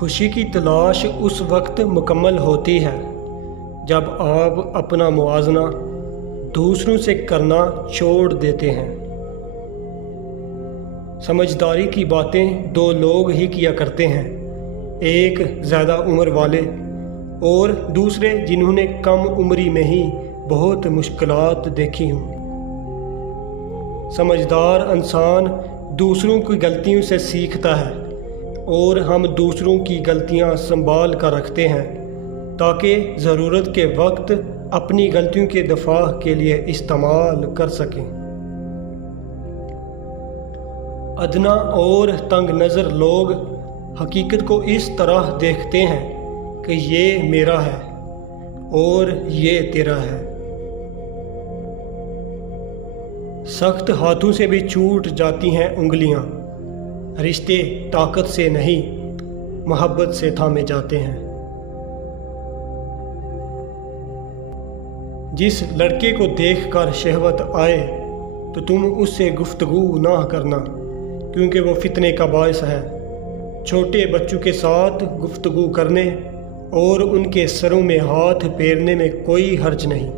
खुशी की तलाश उस वक्त मुकम्मल होती है जब आप अपना मुआजना दूसरों से करना छोड़ देते हैं। समझदारी की बातें दो लोग ही किया करते हैं, एक ज़्यादा उम्र वाले और दूसरे जिन्होंने कम उम्री में ही बहुत मुश्किलात देखी हों। समझदार इंसान दूसरों की गलतियों से सीखता है और हम दूसरों की गलतियां संभाल कर रखते हैं ताकि ज़रूरत के वक्त अपनी गलतियों के दफा के लिए इस्तेमाल कर सकें। अदना और तंग नज़र लोग हकीकत को इस तरह देखते हैं कि ये मेरा है और ये तेरा है। सख्त हाथों से भी छूट जाती हैं उंगलियां, रिश्ते ताकत से नहीं मोहब्बत से थामे जाते हैं। जिस लड़के को देखकर शहवत आए तो तुम उससे गुफ्तगू ना करना, क्योंकि वो फितने का बायस है। छोटे बच्चों के साथ गुफ्तगू करने और उनके सरों में हाथ फेरने में कोई हर्ज नहीं।